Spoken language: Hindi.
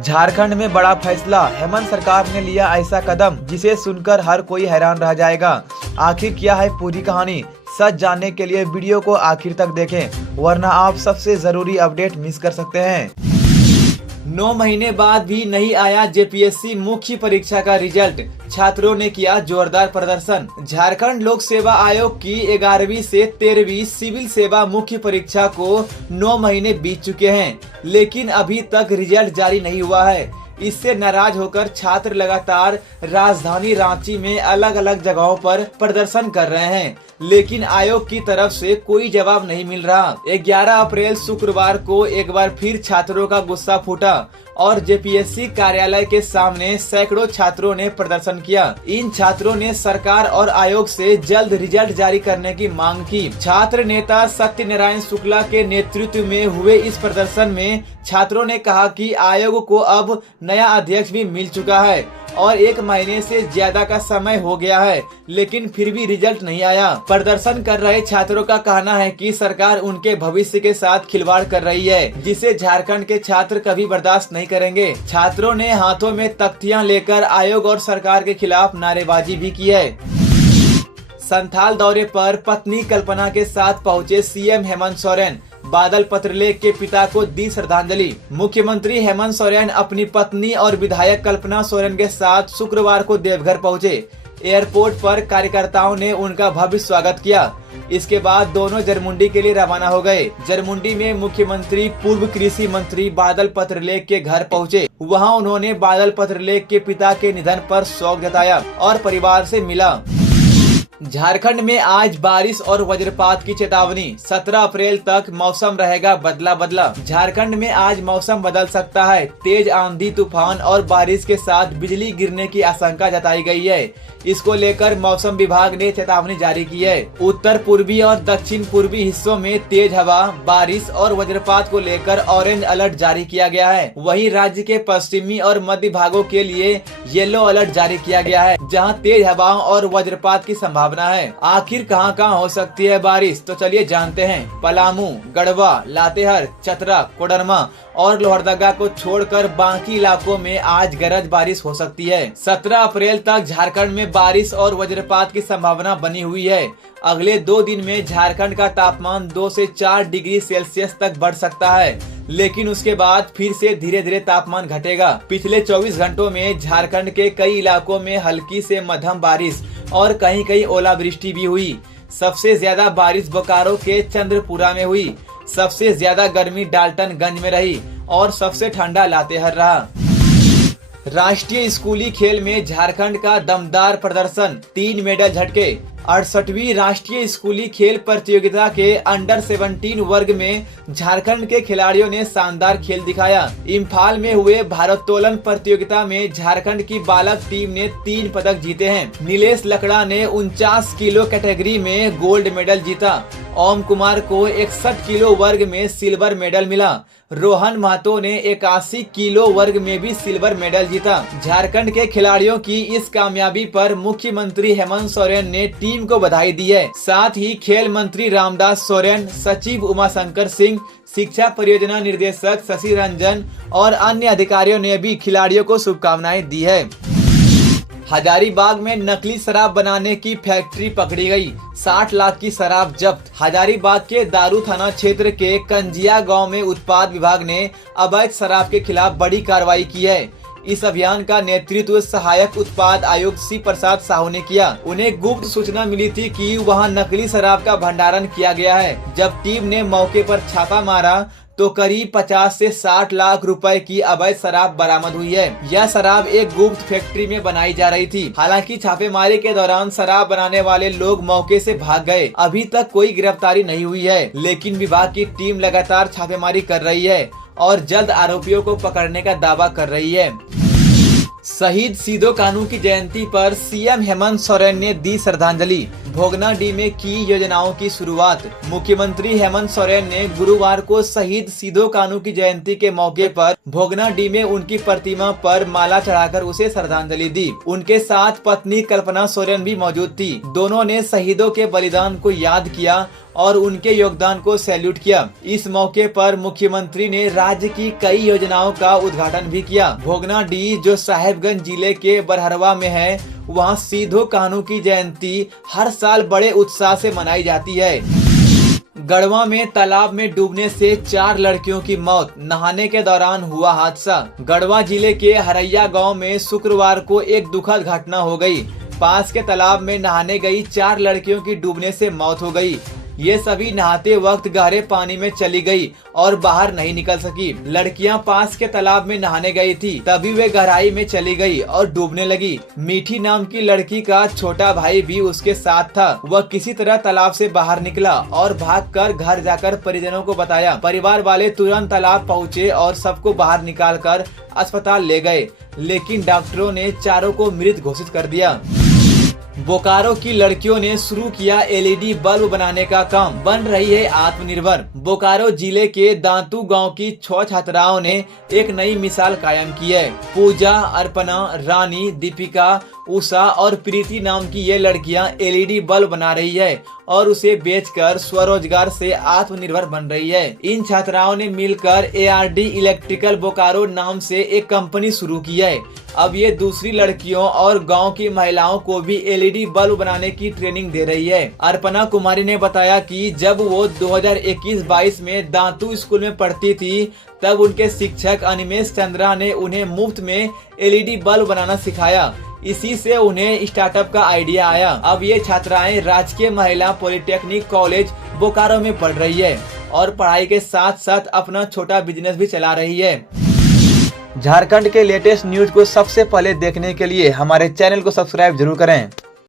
झारखंड में बड़ा फैसला, हेमंत सरकार ने लिया ऐसा कदम जिसे सुनकर हर कोई हैरान रह जाएगा। आखिर क्या है पूरी कहानी, सच जानने के लिए वीडियो को आखिर तक देखें, वरना आप सबसे जरूरी अपडेट मिस कर सकते हैं। 9 महीने बाद भी नहीं आया जेपीएससी मुख्य परीक्षा का रिजल्ट, छात्रों ने किया जोरदार प्रदर्शन। झारखंड लोक सेवा आयोग की 11वीं से 13वीं सिविल सेवा मुख्य परीक्षा को 9 महीने बीत चुके हैं, लेकिन अभी तक रिजल्ट जारी नहीं हुआ है। इससे नाराज होकर छात्र लगातार राजधानी रांची में अलग अलग जगहों पर प्रदर्शन कर रहे हैं, लेकिन आयोग की तरफ से कोई जवाब नहीं मिल रहा। 11 अप्रैल शुक्रवार को एक बार फिर छात्रों का गुस्सा फूटा और जेपीएससी कार्यालय के सामने सैकड़ों छात्रों ने प्रदर्शन किया। इन छात्रों ने सरकार और आयोग से जल्द रिजल्ट जारी करने की मांग की। छात्र नेता सत्यनारायण शुक्ला के नेतृत्व में हुए इस प्रदर्शन में छात्रों ने कहा कि आयोग को अब नया अध्यक्ष भी मिल चुका है और 1 महीने से ज्यादा का समय हो गया है, लेकिन फिर भी रिजल्ट नहीं आया। प्रदर्शन कर रहे छात्रों का कहना है कि सरकार उनके भविष्य के साथ खिलवाड़ कर रही है, जिसे झारखंड के छात्र कभी बर्दाश्त नहीं करेंगे। छात्रों ने हाथों में तख्तियां लेकर आयोग और सरकार के खिलाफ नारेबाजी भी की है। संथाल दौरे पर पत्नी कल्पना के साथ पहुंचे सीएम हेमंत सोरेन, बादल पत्रलेख के पिता को दी श्रद्धांजलि। मुख्यमंत्री हेमंत सोरेन अपनी पत्नी और विधायक कल्पना सोरेन के साथ शुक्रवार को देवघर पहुंचे। एयरपोर्ट पर कार्यकर्ताओं ने उनका भव्य स्वागत किया। इसके बाद दोनों जरमुंडी के लिए रवाना हो गए। जरमुंडी में मुख्यमंत्री पूर्व कृषि मंत्री बादल पत्रलेख के घर पहुंचे। वहां उन्होंने बादल पत्रलेख के पिता के निधन पर शोक जताया और परिवार से मिला। झारखंड में आज बारिश और वज्रपात की चेतावनी, 17 अप्रैल तक मौसम रहेगा बदला बदला। झारखंड में आज मौसम बदल सकता है, तेज आंधी तूफान और बारिश के साथ बिजली गिरने की आशंका जताई गई है। इसको लेकर मौसम विभाग ने चेतावनी जारी की है। उत्तर पूर्वी और दक्षिण पूर्वी हिस्सों में तेज हवा, बारिश और वज्रपात को लेकर ऑरेंज अलर्ट जारी किया गया है। वहीं राज्य के पश्चिमी और मध्य भागों के लिए येलो अलर्ट जारी किया गया है, जहां तेज हवाओं और वज्रपात की संभावना है। आखिर कहां कहां हो सकती है बारिश, तो चलिए जानते हैं। पलामू, गढ़वा, लातेहार, चतरा, कोडरमा और लोहरदगा को छोड़कर बाकी इलाकों में आज गरज बारिश हो सकती है। 17 अप्रैल तक झारखंड में बारिश और वज्रपात की संभावना बनी हुई है। अगले 2 दिन में झारखंड का तापमान 2 से 4 डिग्री सेल्सियस तक बढ़ सकता है, लेकिन उसके बाद फिर से धीरे धीरे तापमान घटेगा। पिछले 24 घंटों में झारखंड के कई इलाकों में हल्की से मध्यम बारिश और कहीं कहीं ओलावृष्टि भी हुई। सबसे ज्यादा बारिश बोकारो के चंद्रपुरा में हुई। सबसे ज्यादा गर्मी डाल्टनगंज में रही और सबसे ठंडा लातेहार रहा। राष्ट्रीय स्कूली खेल में झारखंड का दमदार प्रदर्शन, 3 मेडल झटके। 68वीं राष्ट्रीय स्कूली खेल प्रतियोगिता के अंडर 17 वर्ग में झारखंड के खिलाड़ियों ने शानदार खेल दिखाया। इम्फाल में हुए भारोत्तोलन प्रतियोगिता में झारखंड की बालक टीम ने 3 पदक जीते हैं। नीलेश लकड़ा ने 49 किलो कैटेगरी में गोल्ड मेडल जीता। ओम कुमार को 61 किलो वर्ग में सिल्वर मेडल मिला। रोहन महतो ने 81 किलो वर्ग में भी सिल्वर मेडल जीता। झारखंड के खिलाड़ियों की इस कामयाबी पर मुख्यमंत्री हेमंत सोरेन ने टीम को बधाई दी है। साथ ही खेल मंत्री रामदास सोरेन, सचिव उमाशंकर सिंह, शिक्षा परियोजना निर्देशक शशि रंजन और अन्य अधिकारियों ने भी खिलाड़ियों को शुभकामनाएं दी है। हजारीबाग में नकली शराब बनाने की फैक्ट्री पकड़ी गई, 60 लाख की शराब जब्त। हजारीबाग के दारू थाना क्षेत्र के कंजिया गांव में उत्पाद विभाग ने अवैध शराब के खिलाफ बड़ी कार्रवाई की है। इस अभियान का नेतृत्व सहायक उत्पाद आयुक्त सी प्रसाद साहू ने किया। उन्हें गुप्त सूचना मिली थी कि वहां नकली शराब का भंडारण किया गया है। जब टीम ने मौके पर छापा मारा तो करीब 50 से 60 लाख रुपए की अवैध शराब बरामद हुई है। यह शराब एक गुप्त फैक्ट्री में बनाई जा रही थी। हालांकि छापेमारी के दौरान शराब बनाने वाले लोग मौके से भाग गए। अभी तक कोई गिरफ्तारी नहीं हुई है, लेकिन विभाग की टीम लगातार छापेमारी कर रही है और जल्द आरोपियों को पकड़ने का दावा कर रही है। शहीद सिदो कान्हू की जयंती पर सीएम हेमंत सोरेन ने दी श्रद्धांजलि। भोगनाडीह में की योजनाओं की शुरुआत। मुख्यमंत्री हेमंत सोरेन ने गुरुवार को शहीद सिदो कान्हू की जयंती के मौके पर भोगनाडीह में उनकी प्रतिमा पर माला चढ़ाकर उसे श्रद्धांजलि दी। उनके साथ पत्नी कल्पना सोरेन भी मौजूद थी। दोनों ने शहीदों के बलिदान को याद किया और उनके योगदान को सैल्यूट किया। इस मौके पर मुख्यमंत्री ने राज्य की कई योजनाओं का उद्घाटन भी किया। भोगनाडीह जो साहेबगंज जिले के बरहरवा में है, वहां सिदो कान्हू की जयंती हर साल बड़े उत्साह से मनाई जाती है। गढ़वा में तालाब में डूबने से 4 लड़कियों की मौत। नहाने के दौरान हुआ हादसा। गढ़वा जिले के हरैया गांव में शुक्रवार को एक दुखद घटना हो गई। पास के तालाब में नहाने गई 4 लड़कियों की डूबने से मौत हो गई। ये सभी नहाते वक्त गहरे पानी में चली गई और बाहर नहीं निकल सकी। लड़कियां पास के तालाब में नहाने गई थी, तभी वे गहराई में चली गई और डूबने लगी। मीठी नाम की लड़की का छोटा भाई भी उसके साथ था। वह किसी तरह तालाब से बाहर निकला और भागकर घर जाकर परिजनों को बताया। परिवार वाले तुरंत तालाब पहुँचे और सबको बाहर निकालकर अस्पताल ले गए, लेकिन डॉक्टरों ने चारों को मृत घोषित कर दिया। बोकारो की लड़कियों ने शुरू किया एलईडी बल्ब बनाने का काम, बन रही है आत्मनिर्भर। बोकारो जिले के दांतू गांव की 6 छात्राओं ने एक नई मिसाल कायम की है। पूजा, अर्पणा, रानी, दीपिका, उषा और प्रीति नाम की ये लड़कियां एलईडी बल्ब बना रही है और उसे बेचकर स्वरोजगार से आत्मनिर्भर बन रही है। इन छात्राओं ने मिलकर एआरडी इलेक्ट्रिकल बोकारो नाम से एक कंपनी शुरू की है। अब ये दूसरी लड़कियों और गांव की महिलाओं को भी एलईडी बल्ब बनाने की ट्रेनिंग दे रही है। अर्पणा कुमारी ने बताया कि जब वो 2021-22 में दांतू स्कूल में पढ़ती थी, तब उनके शिक्षक अनिमेश चंद्रा ने उन्हें मुफ्त में एलईडी बल्ब बनाना सिखाया। इसी से उन्हें स्टार्टअप का आइडिया आया। अब ये छात्राएं राजकीय महिला पॉलिटेक्निक कॉलेज बोकारो में पढ़ रही है और पढ़ाई के साथ साथ अपना छोटा बिजनेस भी चला रही है। झारखंड के लेटेस्ट न्यूज को सबसे पहले देखने के लिए हमारे चैनल को सब्सक्राइब जरूर करें।